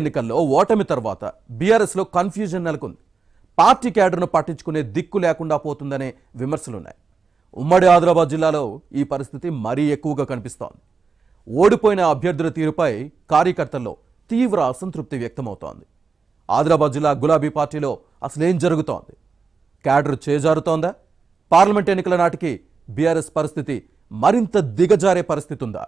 ఎన్నికల్లో ఓటమి తర్వాత బీఆర్ఎస్ లో కన్ఫ్యూజన్ నెలకొంది. పార్టీ క్యాడర్ను పట్టించుకునే దిక్కు లేకుండా పోతుందనే విమర్శలున్నాయి. ఉమ్మడి ఆదిలాబాద్ జిల్లాలో ఈ పరిస్థితి మరీ ఎక్కువగా కనిపిస్తోంది. ఓడిపోయిన అభ్యర్థుల తీరుపై కార్యకర్తల్లో తీవ్ర అసంతృప్తి వ్యక్తమవుతోంది. ఆదిలాబాద్ జిల్లా గులాబీ పార్టీలో అసలేం జరుగుతోంది? క్యాడర్ చేజారుతోందా? పార్లమెంట్ ఎన్నికల నాటికి బీఆర్ఎస్ పరిస్థితి మరింత దిగజారే పరిస్థితి ఉందా?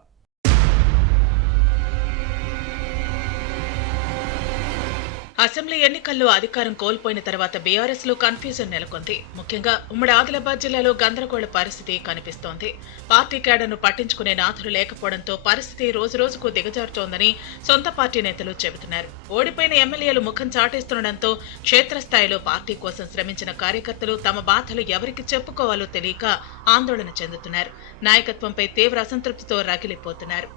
అసెంబ్లీ ఎన్నికల్లో అధికారం కోల్పోయిన తర్వాత బీఆర్ఎస్ లో కన్ఫ్యూజన్ నెలకొంది. ముఖ్యంగా ఉమ్మడి ఆదిలాబాద్ జిల్లాలో గందరగోళ పరిస్థితి కనిపిస్తోంది. పార్టీ క్యాడర్ను పట్టించుకునే నాథులు లేకపోవడంతో పరిస్థితి రోజురోజుకు దిగజారుతోందని సొంత పార్టీ నేతలు చెబుతున్నారు. ఓడిపోయిన ఎమ్మెల్యేలు ముఖం చాటేస్తుండటంతో క్షేత్రస్థాయిలో పార్టీ కోసం శ్రమించిన కార్యకర్తలు తమ బాధలు ఎవరికి చెప్పుకోవాలో తెలియక ఆందోళన చెందుతున్నారు. నాయకత్వంపై తీవ్ర అసంతృప్తితో రగిలిపోతున్నారు.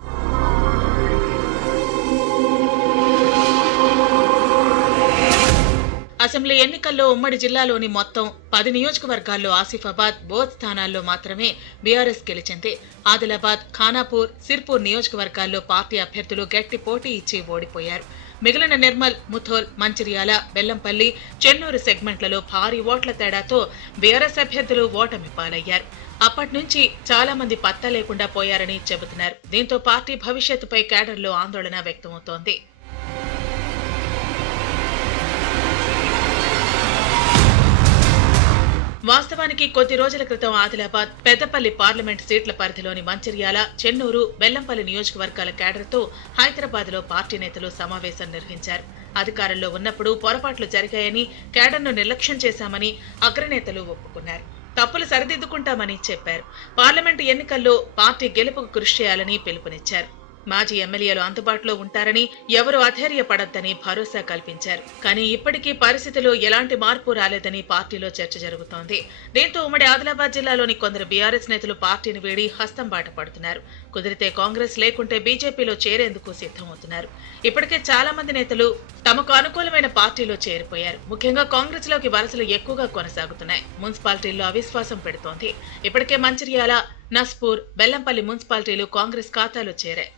అసెంబ్లీ ఎన్నికల్లో ఉమ్మడి జిల్లాలోని మొత్తం 10 నియోజకవర్గాల్లో ఆసిఫాబాద్, బోధ్ స్థానాల్లో మాత్రమే బీఆర్ఎస్ గెలిచింది. ఆదిలాబాద్, ఖానాపూర్, సిర్పూర్ నియోజకవర్గాల్లో పార్టీ అభ్యర్థులు గట్టి పోటీ ఇచ్చి ఓడిపోయారు. మిగిలిన నిర్మల్, ముథోల్, మంచిర్యాల, బెల్లంపల్లి, చెన్నూరు సెగ్మెంట్లలో భారీ ఓట్ల తేడాతో బీఆర్ఎస్ అభ్యర్థులు ఓటమి పాలయ్యారు. అప్పటి నుంచి చాలా మంది పత్తా లేకుండా పోయారని చెబుతున్నారు. దీంతో పార్టీ భవిష్యత్తుపై క్యాడర్లో ఆందోళన వ్యక్తమవుతోంది. వాస్తవానికి కొద్ది రోజుల క్రితం ఆదిలాబాద్, పెద్దపల్లి పార్లమెంట్ సీట్ల పరిధిలోని మంచిర్యాల, చెన్నూరు, బెల్లంపల్లి నియోజకవర్గాల క్యాడర్తో హైదరాబాద్ లో పార్టీ నేతలు సమావేశం నిర్వహించారు. అధికారంలో ఉన్నప్పుడు పొరపాట్లు జరిగాయని, క్యాడర్ను నిర్లక్ష్యం చేశామని అగ్రనేతలు ఒప్పుకున్నారు. తప్పులు సరిదిద్దుకుంటామని చెప్పారు. పార్లమెంటు ఎన్నికల్లో పార్టీ గెలుపుకు కృషి చేయాలని పిలుపునిచ్చారు. మాజీ ఎమ్మెల్యేలు అందుబాటులో ఉంటారని, ఎవరూ అధైర్యపడొద్దని భరోసా కల్పించారు. కానీ ఇప్పటికీ పరిస్థితిలో ఎలాంటి మార్పు రాలేదని పార్టీలో చర్చ జరుగుతోంది. దీంతో ఉమ్మడి ఆదిలాబాద్ జిల్లాలోని కొందరు బీఆర్ఎస్ నేతలు పార్టీని వీడి హస్తం బాట పడుతున్నారు. కుదిరితే కాంగ్రెస్ లేకుంటే బీజేపీలో చేరేందుకు సిద్ధమవుతున్నారు. ఇప్పటికే చాలా మంది నేతలు తమకు అనుకూలమైన పార్టీలో చేరిపోయారు. ముఖ్యంగా కాంగ్రెస్ లోకి వలసలు ఎక్కువగా కొనసాగుతున్నాయి. మున్సిపాలిటీల్లో అవిశ్వాసం పెడుతోంది. ఇప్పటికే మంచిర్యాల, నస్పూర్, బెల్లంపల్లి మున్సిపాలిటీలు కాంగ్రెస్ ఖాతాలో చేరాయి.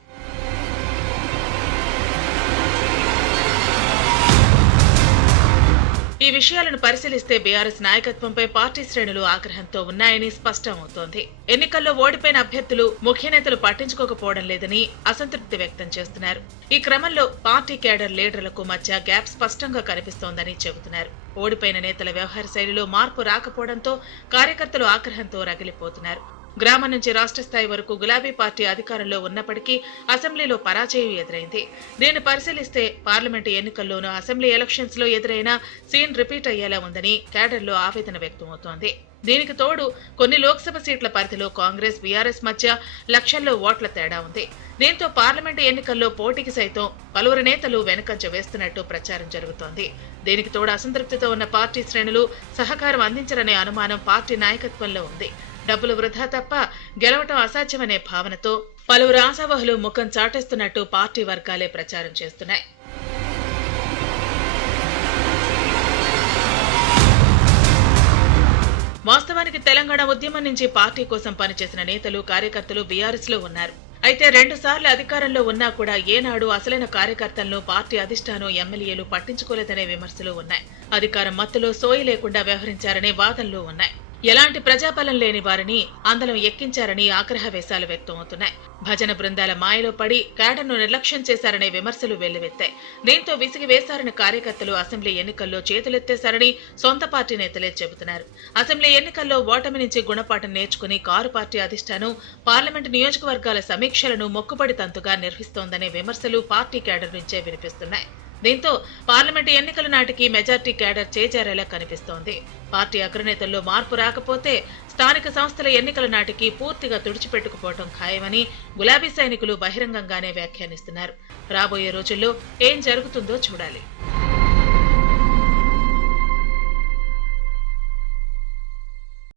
ఈ విషయాలను పరిశీలిస్తే బీఆర్ఎస్ నాయకత్వంపై పార్టీ శ్రేణులు ఆగ్రహంతో ఉన్నాయని స్పష్టమవుతోంది. ఎన్నికల్లో ఓడిపోయిన అభ్యర్థులు, ముఖ్య నేతలు పట్టించుకోకపోవడం లేదని అసంతృప్తి వ్యక్తం చేస్తున్నారు. ఈ క్రమంలో పార్టీ కేడర్ లీడర్లకు మధ్య గ్యాప్ స్పష్టంగా కనిపిస్తోందని చెబుతున్నారు. ఓడిపోయిన నేతల వ్యవహార శైలిలో మార్పు రాకపోవడంతో కార్యకర్తలు ఆగ్రహంతో రగిలిపోతున్నారు. గ్రామం నుంచి రాష్ట్ర స్థాయి వరకు గులాబీ పార్టీ అధికారంలో ఉన్నప్పటికీ అసెంబ్లీలో పరాజయం ఎదురైంది. దీన్ని పరిశీలిస్తే పార్లమెంటు ఎన్నికల్లోనూ అసెంబ్లీ ఎలక్షన్స్ లో ఎదురైన సీన్ రిపీట్ అయ్యేలా ఉందని క్యాడర్లో ఆవేదన వ్యక్తమవుతోంది. దీనికి తోడు కొన్ని లోక్సభ సీట్ల పరిధిలో కాంగ్రెస్, బీఆర్ఎస్ మధ్య లక్షల్లో ఓట్ల తేడా ఉంది. దీంతో పార్లమెంటు ఎన్నికల్లో పోటీకి సైతం పలువురు నేతలు వెనకంజ వేస్తున్నట్టు ప్రచారం జరుగుతోంది. దీనికి తోడు అసంతృప్తితో ఉన్న పార్టీ శ్రేణులు సహకారం అందించరనే అనుమానం పార్టీ నాయకత్వంలో ఉంది. డబ్బులు వృధా తప్ప గెలవటం అసాధ్యమనే భావనతో పలువురు ఆశావహులు ముఖం చాటేస్తున్నట్టు పార్టీ వర్గాలే ప్రచారం చేస్తున్నాయి. వాస్తవానికి తెలంగాణ ఉద్యమం నుంచి పార్టీ కోసం పనిచేసిన నేతలు, కార్యకర్తలు బీఆర్ఎస్ లో ఉన్నారు. అయితే 2 సార్లు అధికారంలో ఉన్నా కూడా ఏనాడు అసలైన కార్యకర్తలను పార్టీ అధిష్టానం, ఎమ్మెల్యేలు పట్టించుకోలేదనే విమర్శలు ఉన్నాయి. అధికారం మత్తులో సోయి లేకుండా వ్యవహరించారనే వాదనలు ఉన్నాయి. ఎలాంటి ప్రజాబలం లేని వారిని అందలం ఎక్కించారని ఆగ్రహవేశాలు వ్యక్తమవుతున్నాయి. భజన బృందాల మాయలో పడి క్యాడర్ను నిర్లక్ష్యం చేశారనే విమర్శలు వెల్లువెత్తాయి. దీంతో విసిగి వేశారని కార్యకర్తలు అసెంబ్లీ ఎన్నికల్లో చేతులెత్తేశారని సొంత పార్టీ నేతలే చెబుతున్నారు. అసెంబ్లీ ఎన్నికల్లో ఓటమి నుంచి గుణపాఠం నేర్చుకుని కారు పార్టీ అధిష్టానం పార్లమెంటు నియోజకవర్గాల సమీక్షలను మొక్కుబడి తంతుగా నిర్వహిస్తోందనే విమర్శలు పార్టీ క్యాడర్ నుంచే వినిపిస్తున్నాయి. దీంతో పార్లమెంటు ఎన్నికల నాటికి మెజార్టీ క్యాడర్ చేజారేలా కనిపిస్తోంది. పార్టీ అగ్రనేతల్లో మార్పు రాకపోతే స్థానిక సంస్థల ఎన్నికల నాటికి పూర్తిగా తుడిచిపెట్టుకుపోవటం ఖాయమని గులాబీ సైనికులు బహిరంగంగానే వ్యాఖ్యానిస్తున్నారు. రాబోయే రోజుల్లో ఏం జరుగుతుందో చూడాలి.